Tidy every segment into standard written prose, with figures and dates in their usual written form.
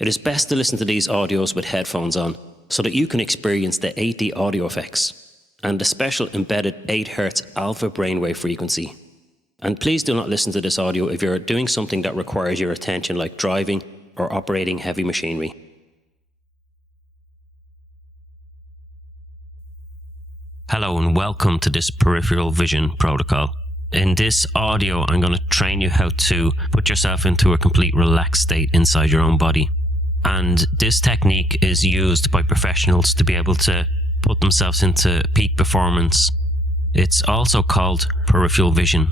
It is best to listen to these audios with headphones on so that you can experience the 8D audio effects and the special embedded 8 Hz alpha brainwave frequency. And please do not listen to this audio if you're doing something that requires your attention, like driving or operating heavy machinery. Hello and welcome to this peripheral vision protocol. In this audio, I'm going to train you how to put yourself into a complete relaxed state inside your own body. And this technique is used by professionals to be able to put themselves into peak performance. It's also called peripheral vision.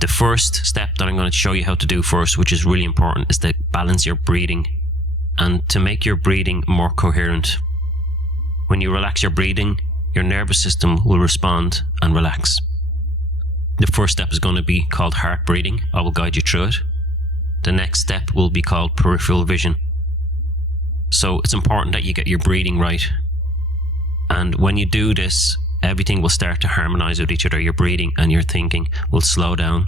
The first step that I'm going to show you how to do first, which is really important, is to balance your breathing and to make your breathing more coherent. When you relax your breathing, your nervous system will respond and relax. The first step is going to be called heart breathing. I will guide you through it. The next step will be called peripheral vision. So it's important that you get your breathing right. And when you do this, everything will start to harmonize with each other. Your breathing and your thinking will slow down.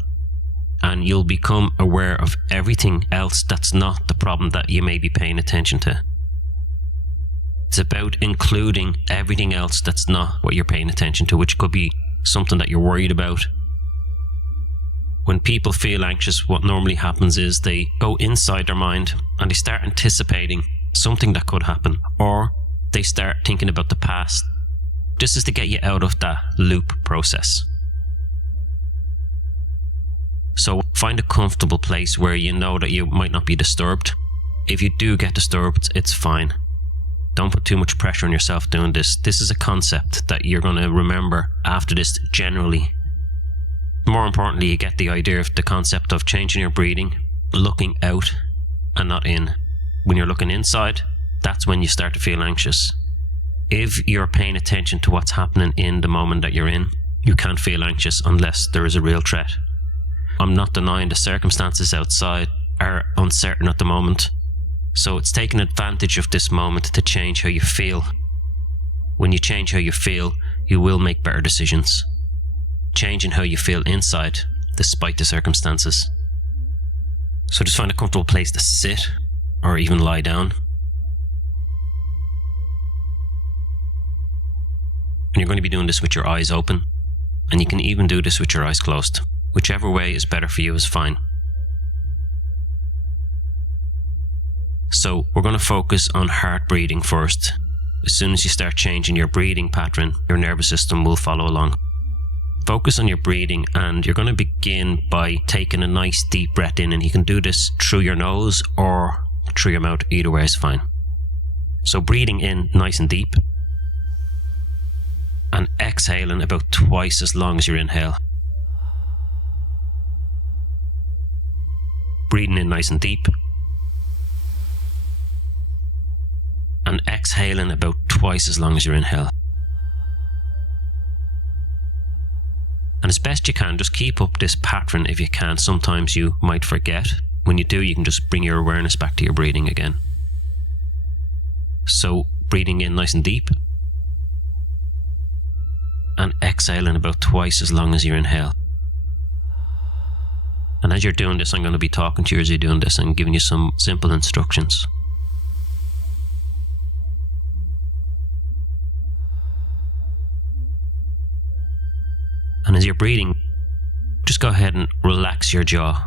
And you'll become aware of everything else that's not the problem that you may be paying attention to. It's about including everything else that's not what you're paying attention to, which could be something that you're worried about. When people feel anxious, what normally happens is they go inside their mind and they start anticipating something that could happen, or they start thinking about the past. This is to get you out of that loop process. So find a comfortable place where you know that you might not be disturbed. If you do get disturbed, it's fine. Don't put too much pressure on yourself doing this. This is a concept that you're going to remember after this generally. More importantly, you get the idea of the concept of changing your breathing, looking out and not in. When you're looking inside, that's when you start to feel anxious. If you're paying attention to what's happening in the moment that you're in, you can't feel anxious unless there is a real threat. I'm not denying the circumstances outside are uncertain at the moment. So it's taking advantage of this moment to change how you feel. When you change how you feel, you will make better decisions. Changing how you feel inside, despite the circumstances. So just find a comfortable place to sit or even lie down. And you're going to be doing this with your eyes open, and you can even do this with your eyes closed. Whichever way is better for you is fine. So we're going to focus on heart breathing first. As soon as you start changing your breathing pattern, your nervous system will follow along. Focus on your breathing, and you're going to begin by taking a nice deep breath in, and you can do this through your nose or through your mouth. Either way is fine. So breathing in nice and deep, and exhaling about twice as long as your inhale. Breathing in nice and deep, and exhaling about twice as long as your inhale. And as best you can, just keep up this pattern if you can. Sometimes you might forget. When you do, you can just bring your awareness back to your breathing again. So breathing in nice and deep, and exhaling about twice as long as your inhale. And as you're doing this, I'm going to be talking to you as you're doing this and giving you some simple instructions. And as you're breathing, just go ahead and relax your jaw.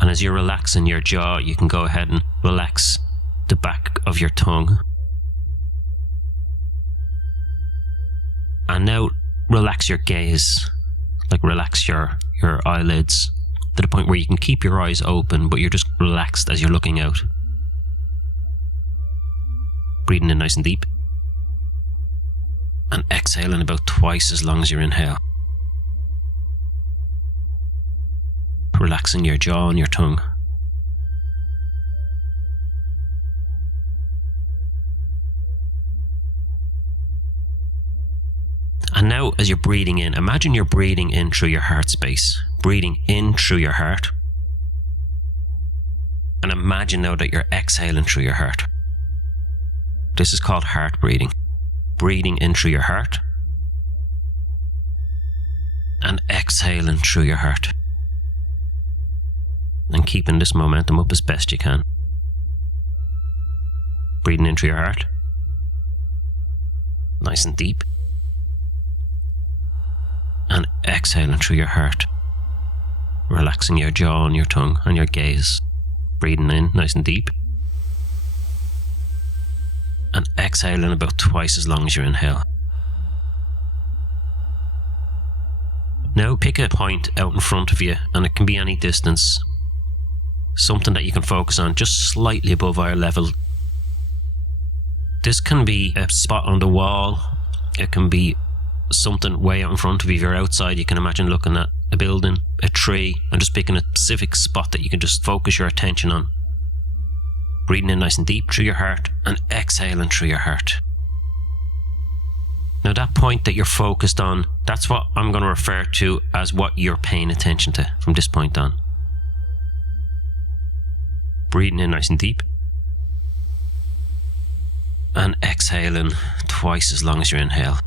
And as you're relaxing your jaw, you can go ahead and relax the back of your tongue. And now relax your gaze, like relax your eyelids to the point where you can keep your eyes open, but you're just relaxed as you're looking out. Breathing in nice and deep, and exhaling about twice as long as your inhale. Relaxing your jaw and your tongue. And now as you're breathing in, imagine you're breathing in through your heart space. Breathing in through your heart. And imagine now that you're exhaling through your heart. This is called heart breathing. Breathing in through your heart and exhaling through your heart. and keeping this momentum up as best you can. Breathing into your heart. Nice and deep. And exhaling through your heart. Relaxing your jaw and your tongue and your gaze. Breathing in nice and deep. And exhaling about twice as long as you inhale. Now pick a point out in front of you, and it can be any distance. Something that you can focus on just slightly above eye level. This can be a spot on the wall. It can be something way out in front of you. If you're outside, you can imagine looking at a building, a tree, and just picking a specific spot that you can just focus your attention on. Breathing in nice and deep through your heart and exhaling through your heart. Now that point that you're focused on, that's what I'm going to refer to as what you're paying attention to from this point on. Breathing in nice and deep. And exhaling twice as long as you inhale.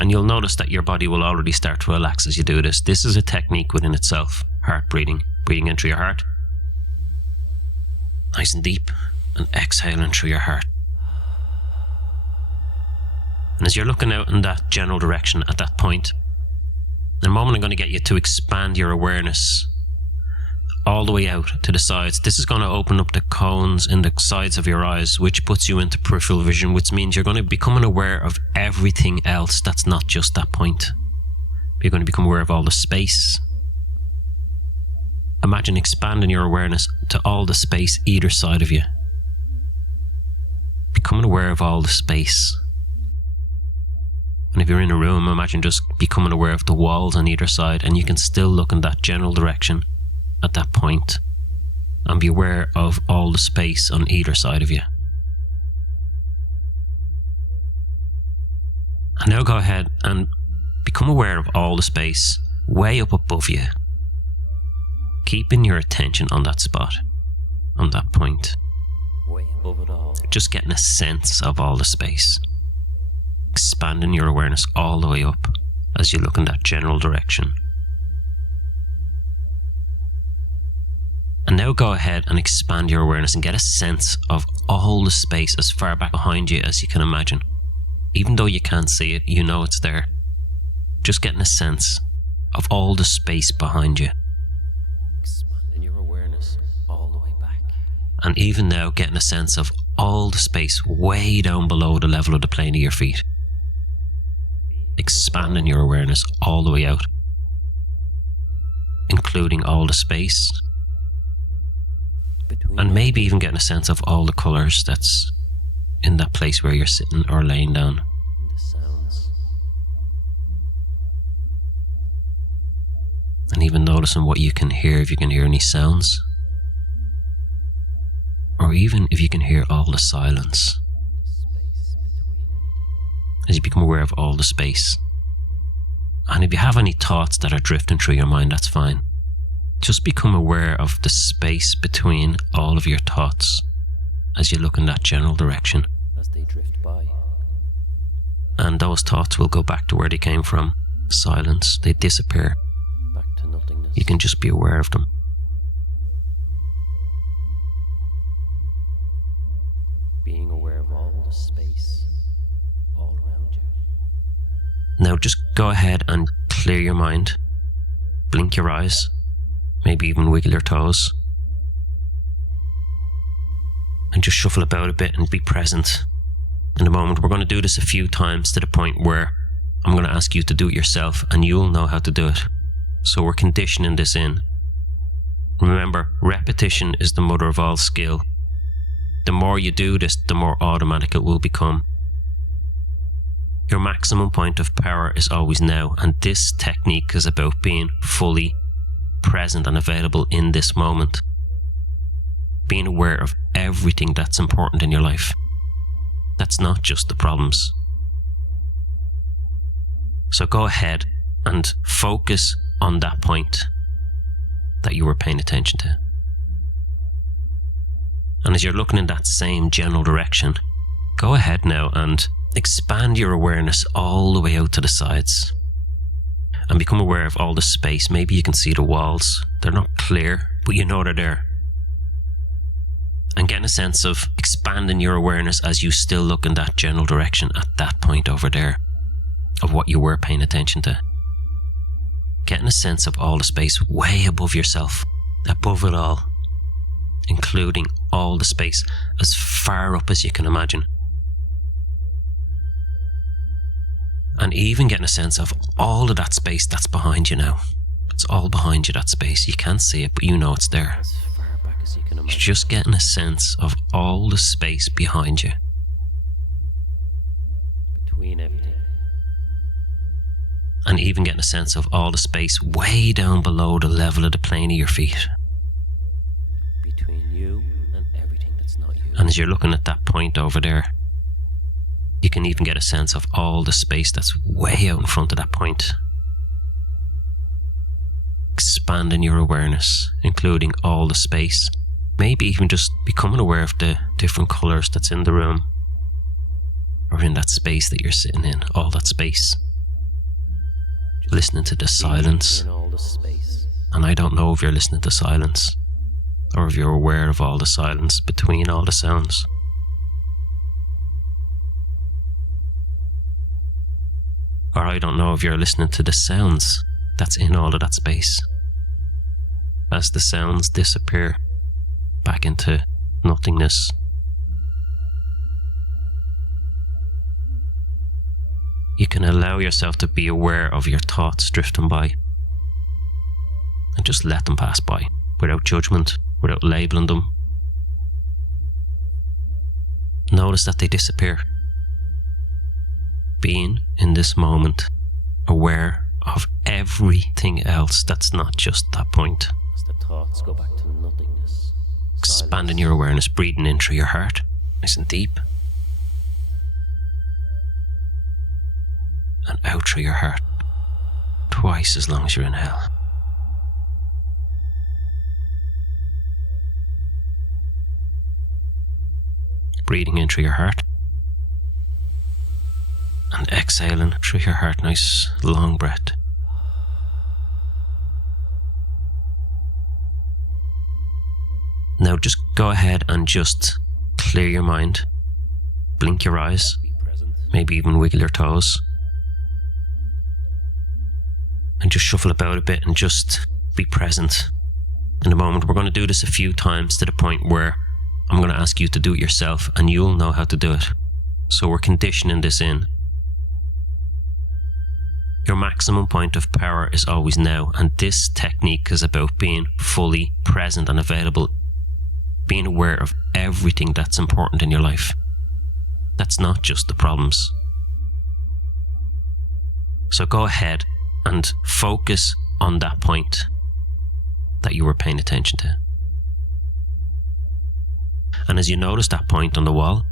And you'll notice that your body will already start to relax as you do this. This is a technique within itself. Heart breathing. Breathing in through your heart. Nice and deep. And exhaling through your heart. And as you're looking out in that general direction at that point, in a moment I'm going to get you to expand your awareness all the way out to the sides. This is going to open up the cones in the sides of your eyes, which puts you into peripheral vision, which means you're going to become aware of everything else that's not just that point. You're going to become aware of all the space. Imagine expanding your awareness to all the space either side of you. Becoming aware of all the space. And if you're in a room, imagine just becoming aware of the walls on either side, and you can still look in that general direction at that point and be aware of all the space on either side of you. And now go ahead and become aware of all the space way up above you, keeping your attention on that spot, on that point, way above it all. Just getting a sense of all the space, expanding your awareness all the way up as you look in that general direction. And now go ahead and expand your awareness and get a sense of all the space as far back behind you as you can imagine. Even though you can't see it, you know it's there. Just getting a sense of all the space behind you. Expanding your awareness all the way back. And even now getting a sense of all the space way down below the level of the plane of your feet. Expanding your awareness all the way out, including all the space. And maybe even getting a sense of all the colours that's in that place where you're sitting or laying down. The sounds. And even noticing what you can hear, if you can hear any sounds. Or even if you can hear all the silence. The space between everything. As you become aware of all the space. And if you have any thoughts that are drifting through your mind, that's fine. Just become aware of the space between all of your thoughts as you look in that general direction. As they drift by. And those thoughts will go back to where they came from. Silence. They disappear. Back to nothingness. You can just be aware of them. Being aware of all the space all around you. Now just go ahead and clear your mind. Blink your eyes. Maybe even wiggle your toes. And just shuffle about a bit and be present in the moment. We're going to do this a few times to the point where I'm going to ask you to do it yourself and you'll know how to do it. So we're conditioning this in. Remember, repetition is the mother of all skill. The more you do this, the more automatic it will become. Your maximum point of power is always now, and this technique is about being fully present and available in this moment. Being aware of everything that's important in your life. That's not just the problems. So go ahead and focus on that point that you were paying attention to. And as you're looking in that same general direction, go ahead now and expand your awareness all the way out to the sides. and become aware of all the space. Maybe you can see the walls. They're not clear, but you know they're there. And getting a sense of expanding your awareness as you still look in that general direction at that point over there of what you were paying attention to. Getting a sense of all the space way above yourself, above it all, including all the space as far up as you can imagine. And even getting a sense of all of that space that's behind you now. It's all behind you, that space. You can't see it, but you know it's there. As far back as you can You're imagine. just getting a sense of all the space behind you. Between everything. And even getting a sense of all the space way down below the level of the plane of your feet. Between you and everything that's not you. And as you're looking at that point over there, you can even get a sense of all the space that's way out in front of that point. Expanding your awareness, including all the space. Maybe even just becoming aware of the different colours that's in the room. Or in that space that you're sitting in, all that space. Just Listening to the silence. in all the space. And I don't know if you're listening to silence, or if you're aware of all the silence between all the sounds. Or I don't know if you're listening to the sounds that's in all of that space. As the sounds disappear back into nothingness. You can allow yourself to be aware of your thoughts drifting by. And just let them pass by, without judgment, without labeling them. Notice that they disappear. Being in this moment, aware of everything else that's not just that point. As the thoughts go back to nothingness. Expanding your awareness, breathing in through your heart, nice and deep. And out through your heart, twice as long as you inhale. Breathing in through your heart. And exhaling through your heart, nice long breath. Now just go ahead and just clear your mind. Blink your eyes, Be present. maybe even wiggle your toes. And just shuffle about a bit and just be present in the moment. We're going to do this a few times to the point where I'm going to ask you to do it yourself and you'll know how to do it. So we're conditioning this in. Your maximum point of power is always now, and this technique is about being fully present and available, being aware of everything that's important in your life. That's not just the problems. So go ahead and focus on that point that you were paying attention to. And as you notice that point on the wall,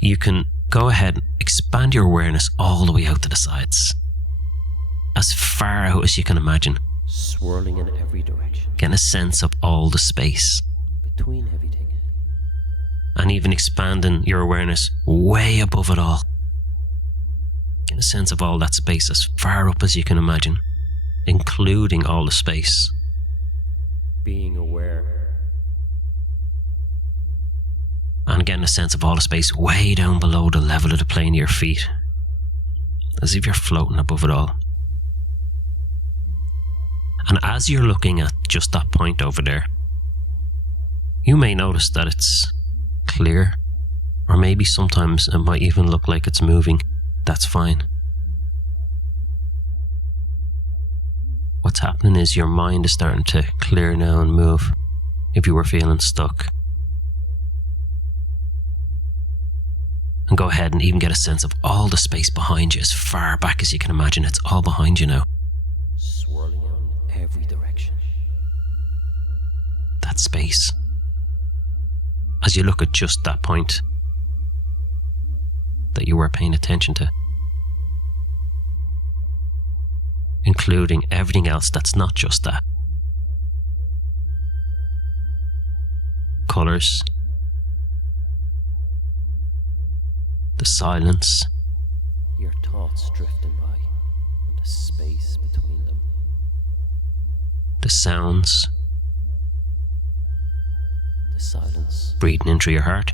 you can go ahead and expand your awareness all the way out to the sides, as far out as you can imagine, Swirling in every direction. getting a sense of all the space, Between everything. and even expanding your awareness way above it all. Get a sense of all that space as far up as you can imagine, including all the space. Being aware. And getting a sense of all the space way down below the level of the plane of your feet, as if you're floating above it all. And as you're looking at just that point over there, you may notice that it's clear, or maybe sometimes it might even look like it's moving. That's fine. What's happening is your mind is starting to clear now and move, if you were feeling stuck. And go ahead and even get a sense of all the space behind you as far back as you can imagine. It's all behind you now. Swirling in every direction. That space. As you look at just that point that you were paying attention to, including everything else that's not just that. Colours, the silence, Your thoughts drifting by. the space between them. The sounds The silence. breathing in through your heart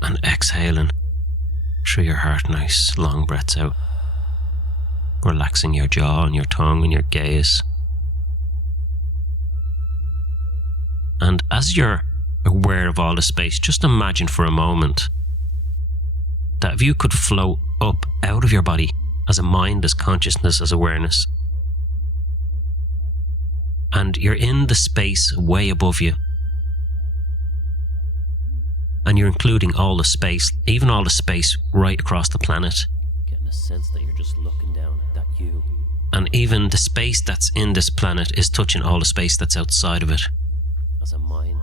and exhaling through your heart. Nice long breaths out, relaxing your jaw and your tongue and your gaze. And as you're aware of all the space, just imagine for a moment that if you could float up out of your body as a mind, as consciousness, as awareness, and you're in the space way above you, and you're including all the space, even all the space right across the planet, Getting a sense that you're just looking down at that you. and even the space that's in this planet is touching all the space that's outside of it. As a mind,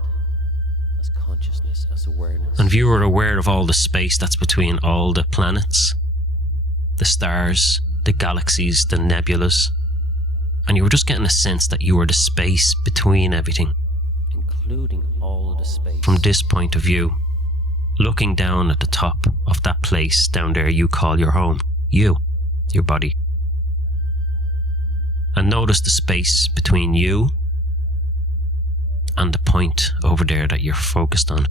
as consciousness, as awareness. And if you were aware of all the space that's between all the planets, the stars, the galaxies, the nebulas, and you were just getting a sense that you were the space between everything, Including all of the space. from this point of view, looking down at the top of that place down there you call your home, you, your body, and notice the space between you and the point over there that you're focused on,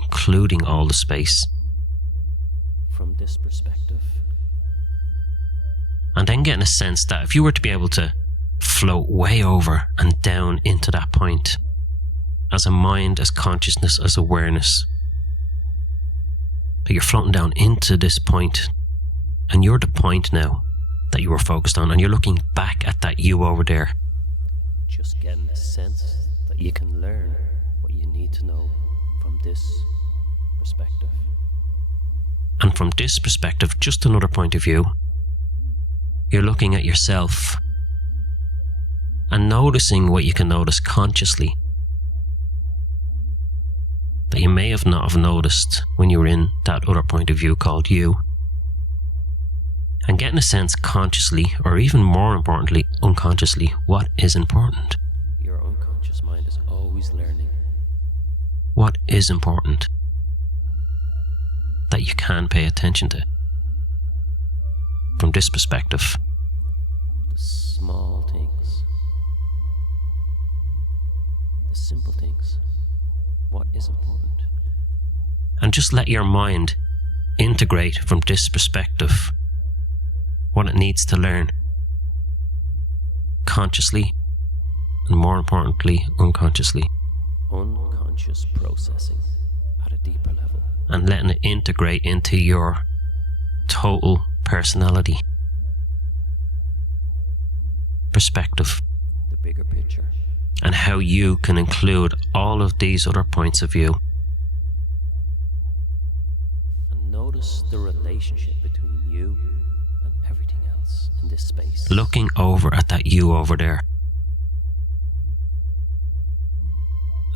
including all the space. From this perspective. And then getting a sense that if you were to be able to float way over and down into that point, as a mind, as consciousness, as awareness, that you're floating down into this point, and you're the point now that you were focused on, and you're looking back at that you over there. Just getting a sense that you can learn what you need to know from this perspective. And from this perspective, just another point of view, you're looking at yourself and noticing what you can notice consciously that you may have not have noticed when you were in that other point of view called you. And getting a sense consciously, or even more importantly, unconsciously, what is important. Your unconscious mind is always learning. What is important that you can pay attention to. From this perspective, The small things. The simple things. What is important? and just let your mind integrate from this perspective what it needs to learn, consciously, and more importantly, unconsciously, Unconscious processing at a deeper level. and letting it integrate into your total personality, perspective, The bigger picture. and how you can include all of these other points of view. And notice the relationship between you and everything else in this space. Looking over at that you over there,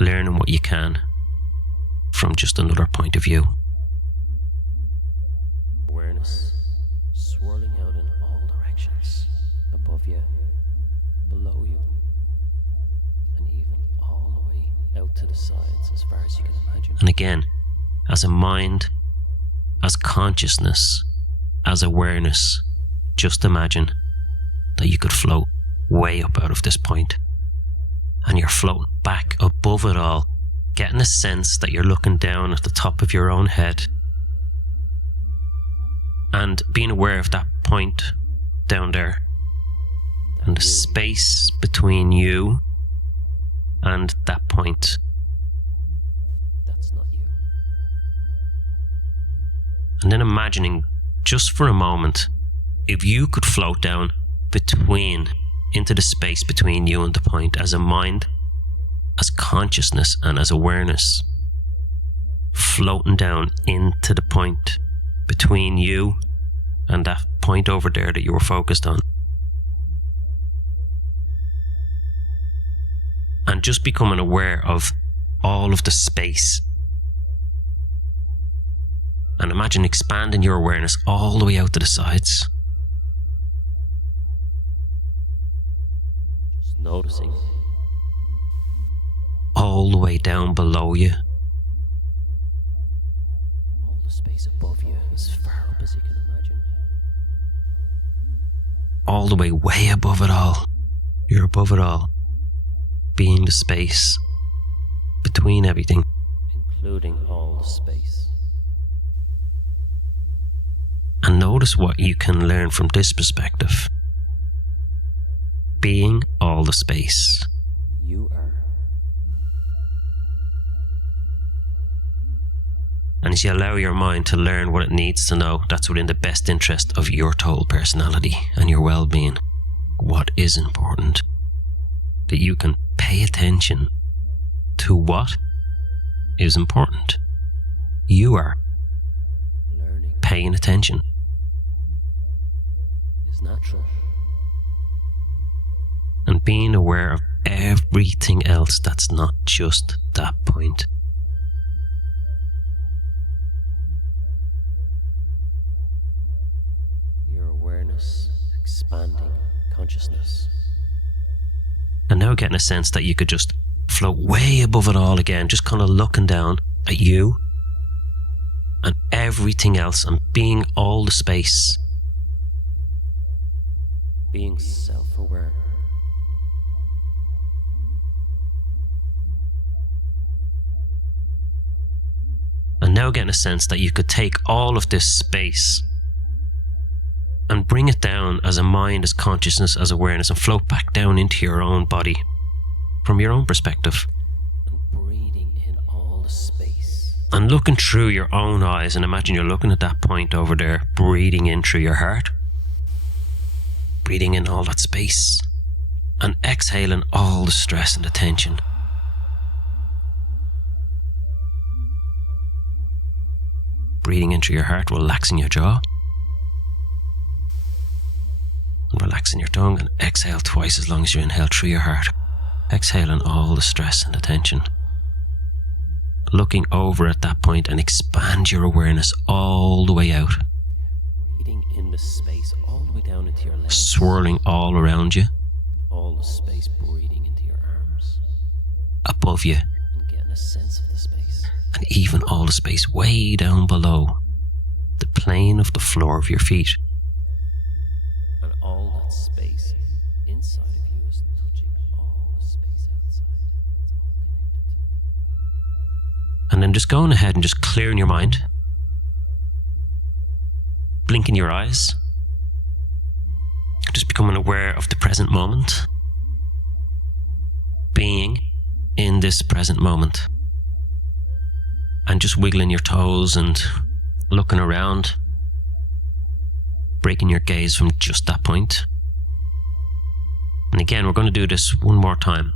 learning what you can from just another point of view. Awareness swirling out in all directions. Above you, below you, and even all the way out to the sides as far as you can imagine. And again, as a mind, as consciousness, as awareness, just imagine that you could float way up out of this point, and you're floating back above it all, getting a sense that you're looking down at the top of your own head, and being aware of that point down there, and the space between you and that point. That's not you. And then imagining, just for a moment, if you could float down into the space between you and the point as a mind, as consciousness, and as awareness, floating down into the point between you and that point over there that you were focused on. And just becoming aware of all of the space. And imagine expanding your awareness all the way out to the sides. Just noticing All the way down below you. the space above you, as far up as you can imagine. All the way above it all. You're above it all. Being the space between everything. Including all the space. And notice what you can learn from this perspective. Being all the space. You are. And as you allow your mind to learn what it needs to know, that's within the best interest of your total personality and your well-being. What is important? That you can pay attention to what is important. You are Learning paying attention. is natural. And being aware of everything else that's not just that point. Your awareness, expanding consciousness. And now getting a sense that you could just float way above it all again, just kind of looking down at you and everything else and being all the space. Being self-aware. And now getting a sense that you could take all of this space and bring it down as a mind, as consciousness, as awareness, and float back down into your own body from your own perspective. And breathing in all the space. And looking through your own eyes, and imagine you're looking at that point over there, breathing in through your heart, breathing in all that space, and exhaling all the stress and the tension. Breathing in through your heart, relaxing your jaw. And relaxing your tongue, and exhale twice as long as you inhale through your heart. Exhaling all the stress and the tension. Looking over at that point and expand your awareness all the way out. Breathing in the space all the way down into your legs. Swirling all around you, All the space breathing into your arms. above you, And getting a sense of the space. and even all the space way down below, the plane of the floor of your feet. And all that space inside of you is touching all the space outside. It's all connected. And then just going ahead and just clearing your mind, blinking your eyes, just becoming aware of the present moment, being in this present moment, and just wiggling your toes and looking around, breaking your gaze from just that point. And again, we're going to do this one more time,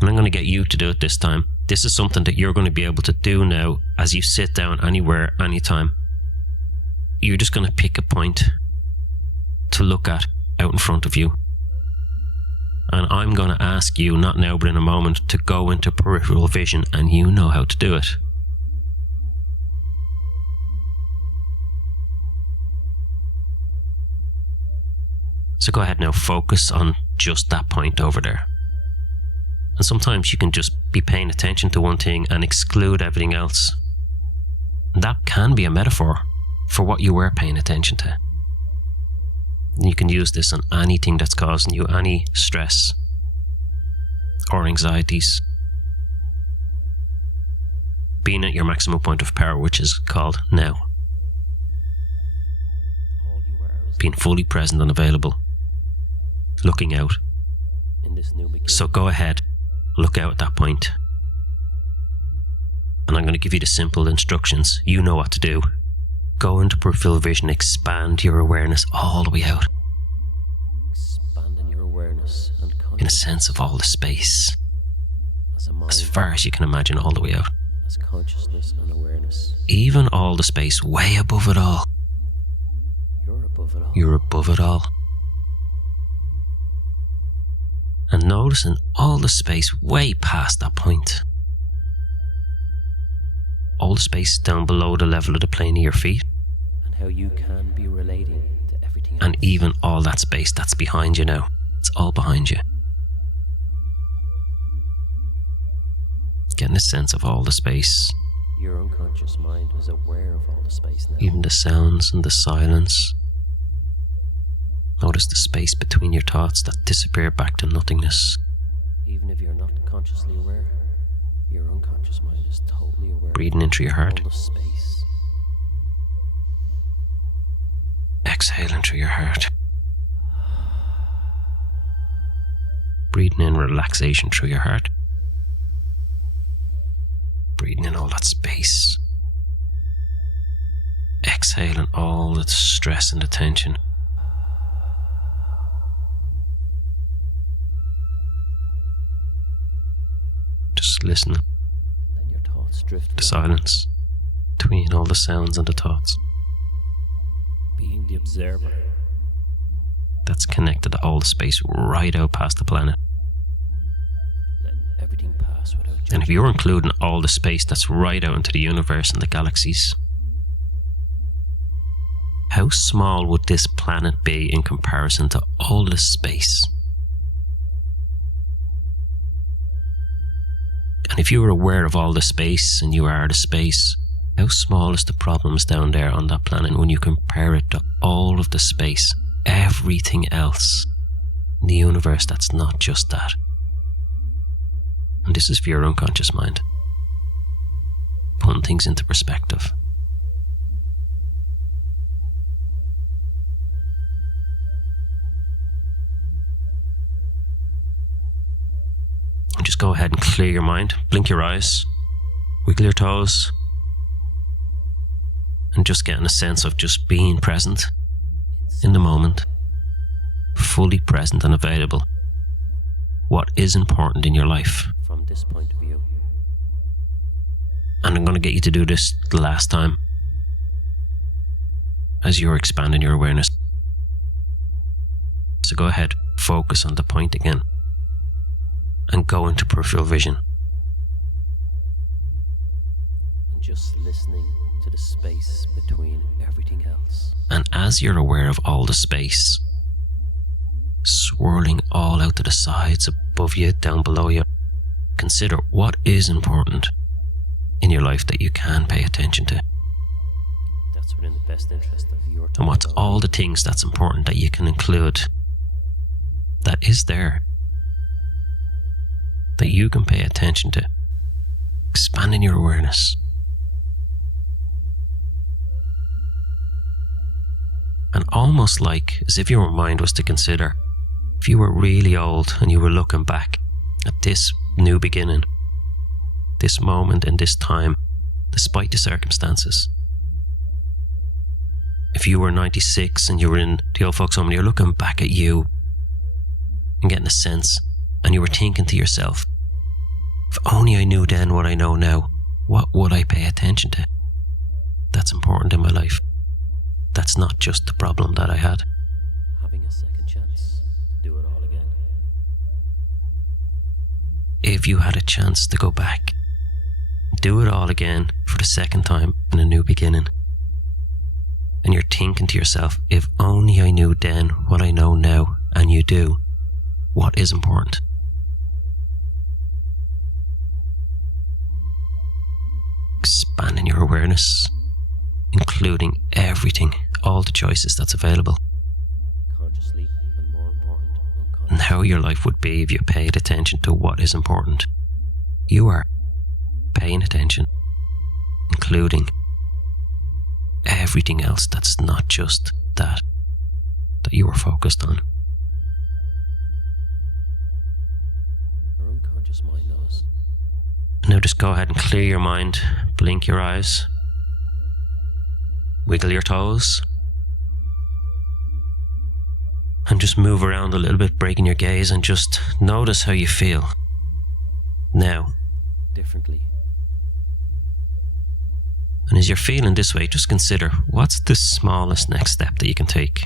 and I'm going to get you to do it this time. This is something that you're going to be able to do now as you sit down anywhere, anytime. You're just going to pick a point to look at out in front of you. And I'm going to ask you, not now but in a moment, to go into peripheral vision, and you know how to do it. So go ahead now, focus on just that point over there. And sometimes you can just be paying attention to one thing and exclude everything else. And that can be a metaphor for what you were paying attention to. And you can use this on anything that's causing you any stress or anxieties. Being at your maximum point of power, which is called now. All you are is Being fully present and available. Looking out. in this new beginning. So go ahead, look out at that point. And I'm going to give you the simple instructions. You know what to do. Go into peripheral vision, expand your awareness all the way out, Expanding your awareness and in a consciousness sense of all the space, as a mind, as far as you can imagine, all the way out. as consciousness and awareness. Even all the space way above it all. You're above it all. You're above it all. And noticing all the space way past that point. All the space down below the level of the plane of your feet. And how you can be relating to everything else. And even all that space that's behind you now. It's all behind you. Getting a sense of all the space Your unconscious mind is aware of all the space now. Even the sounds and the silence. Notice the space between your thoughts that disappear back to nothingness. Even if you're not consciously aware, your unconscious mind is totally aware. Breathing into your heart. All the space. Exhaling through your heart. Breathing in relaxation through your heart. Breathing in all that space. Exhaling all the stress and the tension. Just listening. Let your thoughts drift. The silence between all the sounds and the thoughts. Being the observer. That's connected to all the space right out past the planet. Letting everything pass without judgment. And if you're including all the space that's right out into the universe and the galaxies, how small would this planet be in comparison to all this space? And if you were aware of all the space and you are the space, how small is the problems down there on that planet when you compare it to all of the space, everything else in the universe that's not just that? And this is for your unconscious mind, putting things into perspective. And just go ahead and clear your mind, blink your eyes, wiggle your toes, and just getting a sense of just being present in the moment, fully present and available. What is important in your life? From this point of view. And I'm going to get you to do this the last time as you're expanding your awareness. So go ahead, focus on the point again and go into peripheral vision. And just listening to the space between everything else. And as you're aware of all the space, swirling all out to the sides, above you, down below you, consider what is important in your life that you can pay attention to. That's within the best interest of your time. And what's all the things that's important that you can include that is there, that you can pay attention to, expanding your awareness. And almost like as if your mind was to consider, if you were really old and you were looking back at this new beginning, this moment in this time, despite the circumstances. If you were 96 and you were in the old folks home and you're looking back at you and getting a sense, and you were thinking to yourself, if only I knew then what I know now, what would I pay attention to? That's important in my life. That's not just the problem that I had. Having a second chance to do it all again. If you had a chance to go back, do it all again for the second time in a new beginning, and you're thinking to yourself, if only I knew then what I know now, and you do, what is important? Expanding your awareness, including everything, all the choices that's available, Consciously and more important, unconsciously. and how your life would be if you paid attention to what is important. You are paying attention, including everything else that's not just that you are focused on. Your unconscious mind knows. Now just go ahead and clear your mind, blink your eyes, wiggle your toes, and just move around a little bit, breaking your gaze, and just notice how you feel now. Differently. And as you're feeling this way, just consider, what's the smallest next step that you can take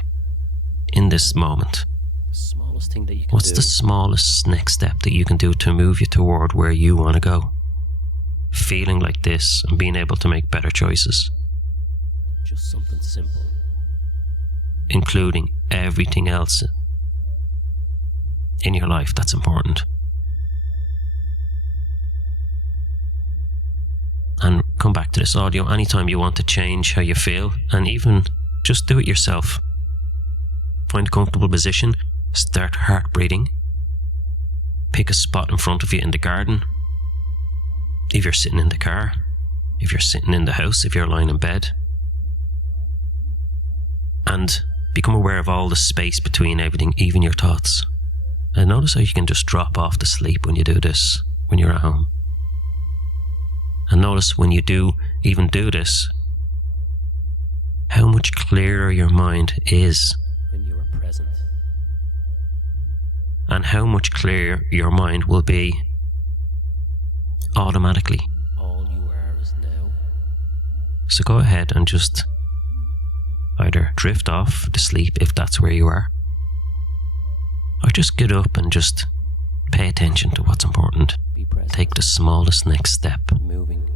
in this moment? The smallest thing that you can What's do. the smallest next step that you can do to move you toward where you want to go? Feeling like this and being able to make better choices, Just something simple. including everything else in your life that's important. and come back to this audio anytime you want to change how you feel, and even just do it yourself. Find a comfortable position, start heart breathing, pick a spot in front of you in the garden, if you're sitting in the car, if you're sitting in the house, if you're lying in bed, and become aware of all the space between everything, even your thoughts. And notice how you can just drop off to sleep when you do this, when you're at home. And notice when you do even do this, how much clearer your mind is. When you are present. And how much clearer your mind will be automatically. All you are is now. So go ahead and just either drift off to sleep if that's where you are, or just get up and just pay attention to what's important. Be present. Take the smallest next step. Moving.